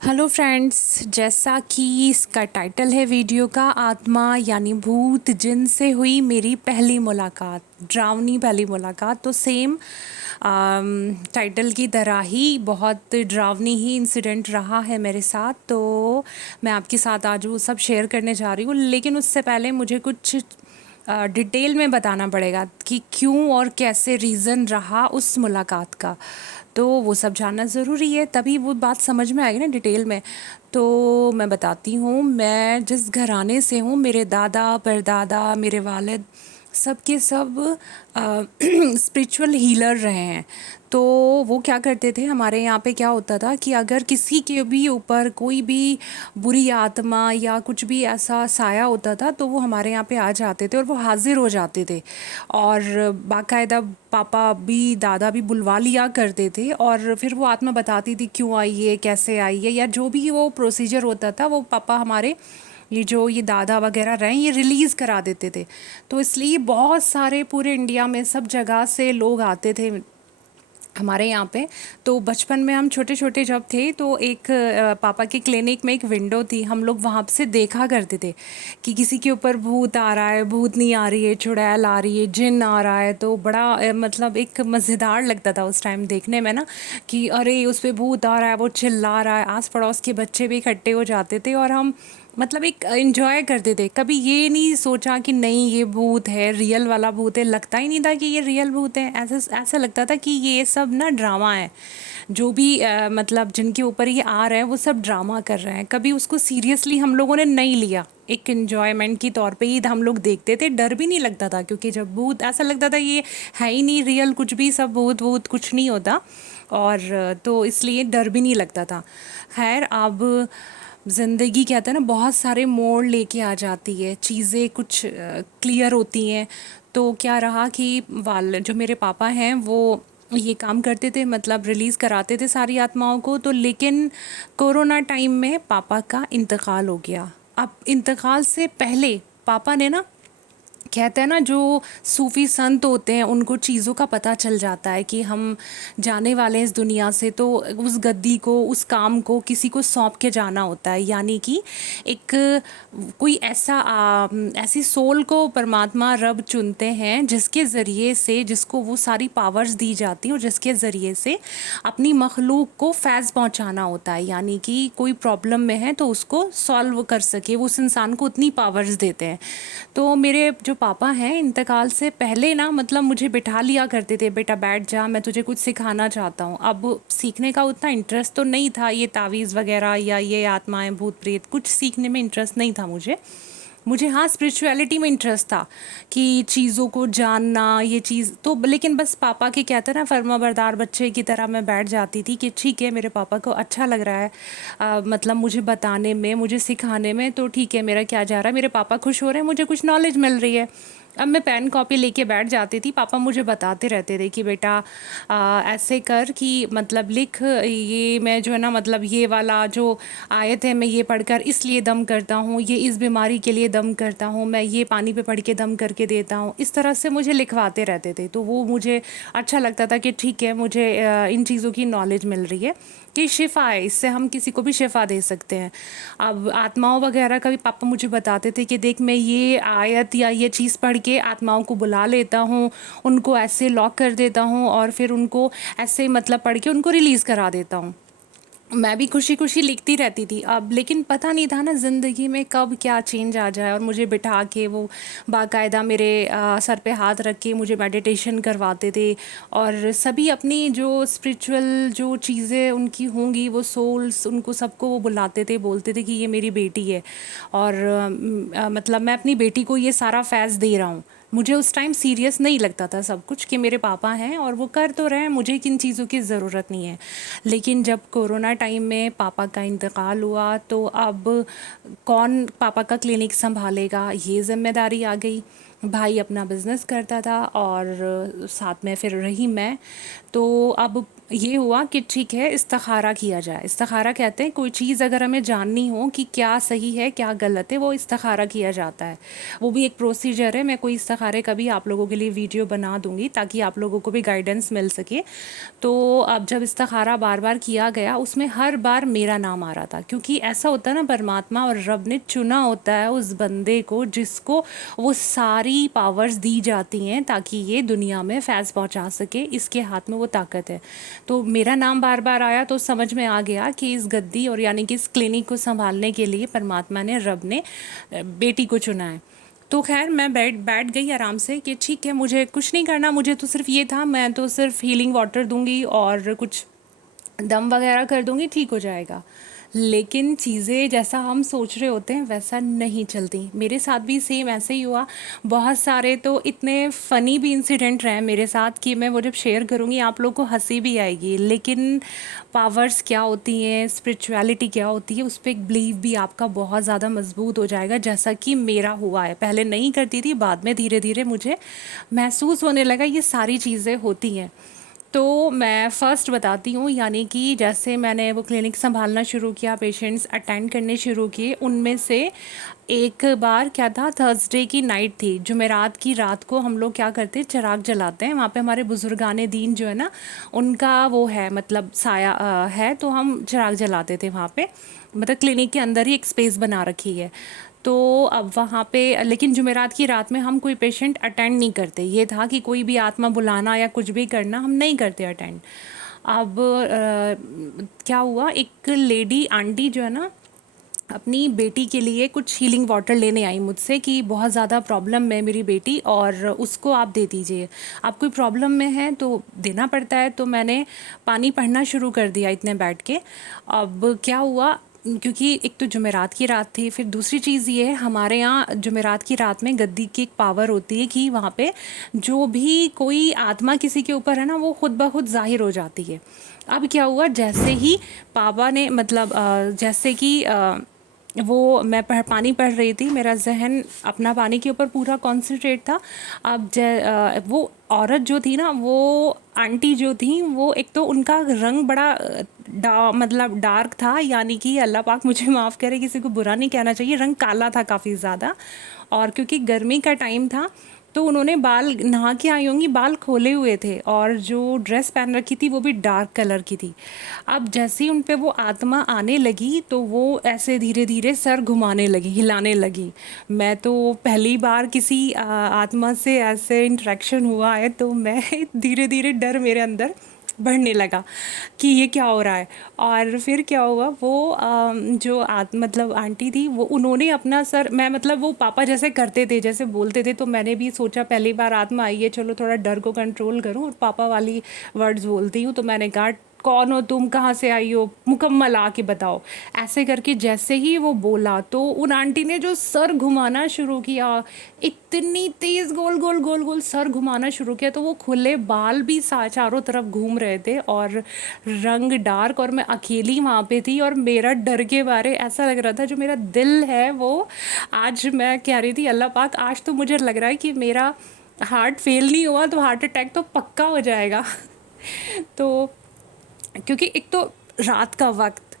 Hello friends, जैसा कि इसका टाइटल है वीडियो का, आत्मा यानी भूत जिन से हुई मेरी पहली मुलाकात, डरावनी पहली मुलाकात। तो सेम टाइटल की तरह ही बहुत डरावनी ही इंसिडेंट रहा है मेरे साथ। तो मैं आपके साथ आज वो सब शेयर करने जा रही हूँ, लेकिन उससे पहले मुझे कुछ डिटेल में बताना पड़ेगा कि क्यों और कैसे रीज़न रहा उस मुलाकात का। तो वो सब जानना ज़रूरी है, तभी वो बात समझ में आएगी ना डिटेल में। तो मैं बताती हूँ, मैं जिस घराने से हूँ, मेरे दादा परदादा मेरे वालिद सब के सब स्पिरिचुअल हीलर रहे हैं। तो वो क्या करते थे, हमारे यहाँ पे क्या होता था कि अगर किसी के भी ऊपर कोई भी बुरी आत्मा या कुछ भी ऐसा साया होता था, तो वो हमारे यहाँ पे आ जाते थे और वो हाजिर हो जाते थे। और बाकायदा पापा भी दादा भी बुलवा लिया करते थे, और फिर वो आत्मा बताती थी क्यों आई है, कैसे आई है, या जो भी वो प्रोसीजर होता था वो पापा हमारे, ये दादा वगैरह रहे, ये रिलीज़ करा देते थे। तो इसलिए बहुत सारे पूरे इंडिया में सब जगह से लोग आते थे हमारे यहाँ पे। तो बचपन में हम छोटे छोटे जब थे, तो एक पापा के क्लिनिक में एक विंडो थी, हम लोग वहाँ से देखा करते थे कि किसी के ऊपर भूत आ रहा है, भूत नहीं आ रही है, चुड़ैल आ रही है, जिन आ रहा है। तो बड़ा मतलब एक मज़ेदार लगता था उस टाइम देखने में ना, कि अरे उस पे भूत आ रहा है, वो चिल्ला रहा है। आस पड़ोस के बच्चे भी इकट्ठे हो जाते थे और हम मतलब एक एंजॉय करते थे। कभी ये नहीं सोचा कि नहीं ये भूत है, रियल वाला भूत है। लगता ही नहीं था कि ये रियल भूत है, ऐसा ऐसा लगता था कि ये सब ना ड्रामा है। जो भी मतलब जिनके ऊपर ये आ रहे हैं वो सब ड्रामा कर रहे हैं। कभी उसको सीरियसली हम लोगों ने नहीं लिया, एक एंजॉयमेंट की तौर पे ही हम लोग देखते थे। डर भी नहीं लगता था, क्योंकि जब भूत ऐसा लगता था ये है ही नहीं रियल कुछ भी, सब भूत भूत कुछ नहीं होता। और तो इसलिए डर भी नहीं लगता था। खैर, अब ज़िंदगी कहते हैं ना, बहुत सारे मोड़ लेके आ जाती है, चीज़ें कुछ क्लियर होती हैं। तो क्या रहा कि जो मेरे पापा हैं वो ये काम करते थे, मतलब रिलीज़ कराते थे सारी आत्माओं को। तो लेकिन कोरोना टाइम में पापा का इंतकाल हो गया। अब इंतकाल से पहले पापा ने ना, कहते हैं ना, जो सूफ़ी संत होते हैं उनको चीज़ों का पता चल जाता है कि हम जाने वाले हैं इस दुनिया से, तो उस गद्दी को, उस काम को किसी को सौंप के जाना होता है। यानी कि एक कोई ऐसी सोल को परमात्मा रब चुनते हैं, जिसके ज़रिए से, जिसको वो सारी पावर्स दी जाती हैं और जिसके ज़रिए से अपनी मखलूक को फैज़ पहुंचाना होता है। यानी कि कोई प्रॉब्लम में है तो उसको सॉल्व कर सके, वो उस इंसान को उतनी पावर्स देते हैं। तो मेरे जो पापा हैं, इंतकाल से पहले ना, मतलब मुझे बिठा लिया करते थे, बेटा बैठ जा, मैं तुझे कुछ सिखाना चाहता हूँ। अब सीखने का उतना इंटरेस्ट तो नहीं था, ये तावीज़ वगैरह या ये आत्माएं भूत प्रेत कुछ सीखने में इंटरेस्ट नहीं था मुझे। मुझे हाँ स्पिरिचुअलिटी में इंटरेस्ट था कि चीज़ों को जानना, ये चीज़ तो। लेकिन बस पापा के, कहते हैं ना, फर्माबरदार बच्चे की तरह मैं बैठ जाती थी कि ठीक है, मेरे पापा को अच्छा लग रहा है मतलब मुझे बताने में, मुझे सिखाने में, तो ठीक है, मेरा क्या जा रहा है, मेरे पापा खुश हो रहे हैं, मुझे कुछ नॉलेज मिल रही है। अब मैं पेन कॉपी लेके बैठ जाती थी, पापा मुझे बताते रहते थे कि बेटा ऐसे कर कि मतलब लिख, ये मैं जो है ना, मतलब ये वाला जो आयत है मैं ये पढ़कर इसलिए दम करता हूँ, ये इस बीमारी के लिए दम करता हूँ, मैं ये पानी पे पढ़ के दम करके देता हूँ। इस तरह से मुझे लिखवाते रहते थे, तो वो मुझे अच्छा लगता था कि ठीक है, मुझे इन चीज़ों की नॉलेज मिल रही है कि शिफ़ा है, इससे हम किसी को भी शिफ़ा दे सकते हैं। अब आत्माओं वगैरह का भी पापा मुझे बताते थे कि देख, मैं ये आयत या ये चीज़ पढ़ के आत्माओं को बुला लेता हूँ, उनको ऐसे लॉक कर देता हूँ और फिर उनको ऐसे मतलब पढ़ के उनको रिलीज़ करा देता हूँ। मैं भी खुशी खुशी लिखती रहती थी। अब लेकिन पता नहीं था ना ज़िंदगी में कब क्या चेंज आ जाए, और मुझे बिठा के वो बाकायदा मेरे सर पे हाथ रख के मुझे मेडिटेशन करवाते थे। और सभी अपनी जो स्पिरिचुअल जो चीज़ें उनकी होंगी, वो सोल्स, उनको सबको वो बुलाते थे, बोलते थे कि ये मेरी बेटी है, और मतलब मैं अपनी बेटी को ये सारा फैज़ दे रहा हूँ। मुझे उस टाइम सीरियस नहीं लगता था सब कुछ, कि मेरे पापा हैं और वो कर तो रहे हैं, मुझे किन चीज़ों की ज़रूरत नहीं है। लेकिन जब कोरोना टाइम में पापा का इंतकाल हुआ, तो अब कौन पापा का क्लिनिक संभालेगा, ये ज़िम्मेदारी आ गई। भाई अपना बिज़नेस करता था और साथ में फिर रही मैं। तो अब ये हुआ कि ठीक है इस्तिखारा किया जाए। इस्तिखारा कहते हैं कोई चीज़ अगर हमें जाननी हो कि क्या सही है क्या गलत है, वो इस्तिखारा किया जाता है। वो भी एक प्रोसीजर है। मैं कोई इस्तिखारे का भी आप लोगों के लिए वीडियो बना दूंगी ताकि आप लोगों को भी गाइडेंस मिल सके। तो अब जब इस्तिखारा बार बार किया गया, उसमें हर बार मेरा नाम आ रहा था, क्योंकि ऐसा होता है ना, परमात्मा और रब ने चुना होता है उस बंदे को जिसको वो सारी पावर्स दी जाती हैं ताकि ये दुनिया में फैज़ पहुंचा सके। इसके हाथ में वो ताकत है। तो मेरा नाम बार बार आया तो समझ में आ गया कि इस गद्दी और यानी कि इस क्लिनिक को संभालने के लिए परमात्मा ने, रब ने बेटी को चुना है। तो खैर मैं बैठ बैठ गई आराम से कि ठीक है, मुझे कुछ नहीं करना, मुझे तो सिर्फ ये था, मैं तो सिर्फ हीलिंग वाटर दूंगी और कुछ दम वगैरह कर दूंगी, ठीक हो जाएगा। लेकिन चीज़ें जैसा हम सोच रहे होते हैं वैसा नहीं चलती। मेरे साथ भी सेम ऐसे ही हुआ। बहुत सारे तो इतने फ़नी भी इंसिडेंट रहे मेरे साथ कि मैं वो जब शेयर करूँगी आप लोग को हंसी भी आएगी। लेकिन पावर्स क्या होती हैं, स्पिरिचुअलिटी क्या होती है, उस पर एक बिलीव भी आपका बहुत ज़्यादा मजबूत हो जाएगा, जैसा कि मेरा हुआ है। पहले नहीं करती थी, बाद में धीरे धीरे मुझे महसूस होने लगा ये सारी चीज़ें होती हैं। तो मैं फ़र्स्ट बताती हूँ, यानी कि जैसे मैंने वो क्लिनिक संभालना शुरू किया, पेशेंट्स अटेंड करने शुरू किए, उनमें से एक बार क्या था, थर्सडे की नाइट थी। जुमेरात की रात को हम लोग क्या करते हैं, चिराग जलाते हैं। वहाँ पे हमारे बुजुर्गाने दीन जो है ना, उनका वो है, मतलब साया है, तो हम चिराग जलाते थे वहाँ पे। मतलब क्लिनिक के अंदर ही एक स्पेस बना रखी है। तो अब वहाँ पे, लेकिन जुमेरात की रात में हम कोई पेशेंट अटेंड नहीं करते। ये था कि कोई भी आत्मा बुलाना या कुछ भी करना हम नहीं करते अटेंड। अब क्या हुआ, एक लेडी आंटी जो है ना, अपनी बेटी के लिए कुछ हीलिंग वाटर लेने आई मुझसे कि बहुत ज़्यादा प्रॉब्लम में मेरी बेटी, और उसको आप दे दीजिए। आप कोई प्रॉब्लम में है तो देना पड़ता है। तो मैंने पानी पढ़ना शुरू कर दिया इतने बैठ के। अब क्या हुआ, क्योंकि एक तो जुमेरात की रात थी, फिर दूसरी चीज़ ये है, हमारे यहाँ जुमेरात की रात में गद्दी की एक पावर होती है कि वहाँ पे जो भी कोई आत्मा किसी के ऊपर है ना, वो खुद ब खुद ज़ाहिर हो जाती है। अब क्या हुआ, जैसे ही पापा ने, मतलब जैसे कि वो मैं पानी पढ़ रही थी, मेरा जहन अपना पानी के ऊपर पूरा कंसंट्रेट था। अब वो औरत जो थी ना, वो आंटी जो थी, वो एक तो उनका रंग बड़ा मतलब डार्क था, यानी कि अल्लाह पाक मुझे माफ़ करे, किसी को बुरा नहीं कहना चाहिए, रंग काला था काफ़ी ज़्यादा। और क्योंकि गर्मी का टाइम था तो उन्होंने बाल, नहा के आई होंगी, बाल खोले हुए थे, और जो ड्रेस पहन रखी थी वो भी डार्क कलर की थी। अब जैसे ही उन पे वो आत्मा आने लगी तो वो ऐसे धीरे धीरे सर घुमाने लगी, हिलाने लगी। मैं तो पहली बार किसी आत्मा से ऐसे इंटरेक्शन हुआ है, तो मैं धीरे धीरे डर मेरे अंदर बढ़ने लगा कि ये क्या हो रहा है। और फिर क्या हुआ, वो जो मतलब आंटी थी, वो उन्होंने अपना सर, मैं मतलब वो पापा जैसे करते थे, जैसे बोलते थे, तो मैंने भी सोचा पहली बार आत्मा आई है, चलो थोड़ा डर को कंट्रोल करूं और पापा वाली वर्ड्स बोलती हूँ। तो मैंने कहा, कौन हो तुम, कहाँ से आई हो, मुकम्मल आके बताओ। ऐसे करके जैसे ही वो बोला तो उन आंटी ने जो सर घुमाना शुरू किया, इतनी तेज़ गोल गोल गोल गोल सर घुमाना शुरू किया, तो वो खुले बाल भी चारों तरफ घूम रहे थे और रंग डार्क, और मैं अकेली वहाँ पे थी। और मेरा डर के बारे ऐसा लग रहा था, जो मेरा दिल है वो, आज मैं कह रही थी अल्लाह पाक, आज तो मुझे लग रहा है कि मेरा हार्ट फेल नहीं हुआ तो हार्ट अटैक तो पक्का हो जाएगा। तो क्योंकि एक तो रात का वक्त,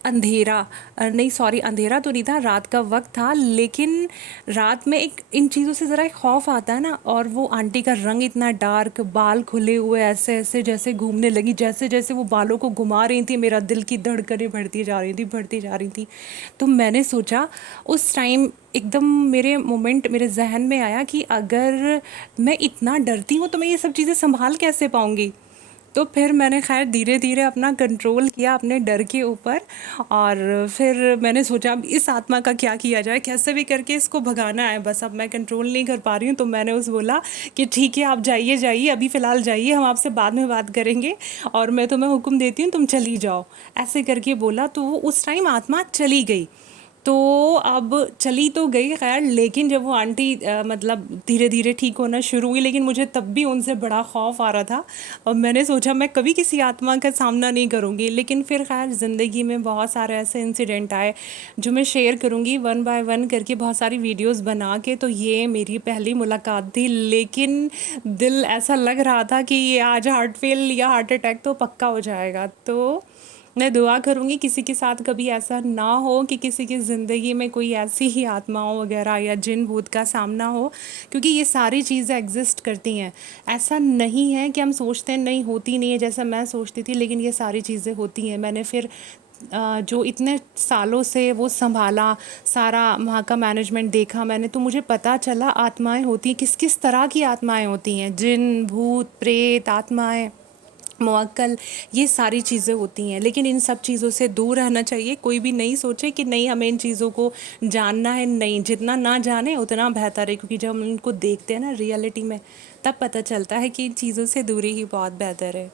अंधेरा, नहीं सॉरी, अंधेरा तो नहीं था, रात का वक्त था, लेकिन रात में एक इन चीज़ों से ज़रा एक खौफ आता है ना। और वो आंटी का रंग इतना डार्क, बाल खुले हुए ऐसे ऐसे जैसे घूमने लगी, जैसे जैसे वो बालों को घुमा रही थी, मेरा दिल की धड़कनें बढ़ती जा रही थी, बढ़ती जा रही थी। तो मैंने सोचा, उस टाइम एकदम मेरे मोमेंट मेरे जहन में आया कि अगर मैं इतना डरती हूँ तो मैं ये सब चीज़ें संभाल कैसे पाऊँगी। तो फिर मैंने खैर धीरे धीरे अपना कंट्रोल किया अपने डर के ऊपर, और फिर मैंने सोचा अब इस आत्मा का क्या किया जाए, कैसे भी करके इसको भगाना है, बस अब मैं कंट्रोल नहीं कर पा रही हूँ। तो मैंने उस बोला कि ठीक है, आप जाइए जाइए, अभी फ़िलहाल जाइए, हम आपसे बाद में बात करेंगे, और मैं तुम्हें हुक्म देती हूँ, तुम चली जाओ, ऐसे करके बोला। तो वो उस टाइम आत्मा चली गई। तो अब चली तो गई खैर, लेकिन जब वो आंटी मतलब धीरे धीरे ठीक होना शुरू हुई, लेकिन मुझे तब भी उनसे बड़ा खौफ आ रहा था। और मैंने सोचा मैं कभी किसी आत्मा का सामना नहीं करूँगी, लेकिन फिर खैर ज़िंदगी में बहुत सारे ऐसे इंसिडेंट आए जो मैं शेयर करूँगी वन बाय वन करके, बहुत सारी वीडियोस बना के। तो ये मेरी पहली मुलाकात थी, लेकिन दिल ऐसा लग रहा था कि ये आज हार्ट फेल या हार्ट अटैक तो पक्का हो जाएगा। तो मैं दुआ करूँगी किसी के साथ कभी ऐसा ना हो कि किसी की ज़िंदगी में कोई ऐसी ही आत्माओं वगैरह या जिन भूत का सामना हो, क्योंकि ये सारी चीज़ें एग्जिस्ट करती हैं। ऐसा नहीं है कि हम सोचते हैं नहीं होती नहीं है, जैसा मैं सोचती थी, लेकिन ये सारी चीज़ें होती हैं। मैंने फिर जो इतने सालों से वो संभाला, सारा वहाँ का मैनेजमेंट देखा मैंने, तो मुझे पता चला आत्माएं होती हैं, किस किस तरह की आत्माएं होती हैं। जिन, भूत, प्रेत, आत्माएं, मुअक्कल, ये सारी चीज़ें होती हैं। लेकिन इन सब चीज़ों से दूर रहना चाहिए। कोई भी नहीं सोचे कि नहीं हमें इन चीज़ों को जानना है, नहीं, जितना ना जाने उतना बेहतर है, क्योंकि जब हम उनको देखते हैं ना रियलिटी में, तब पता चलता है कि इन चीज़ों से दूरी ही बहुत बेहतर है।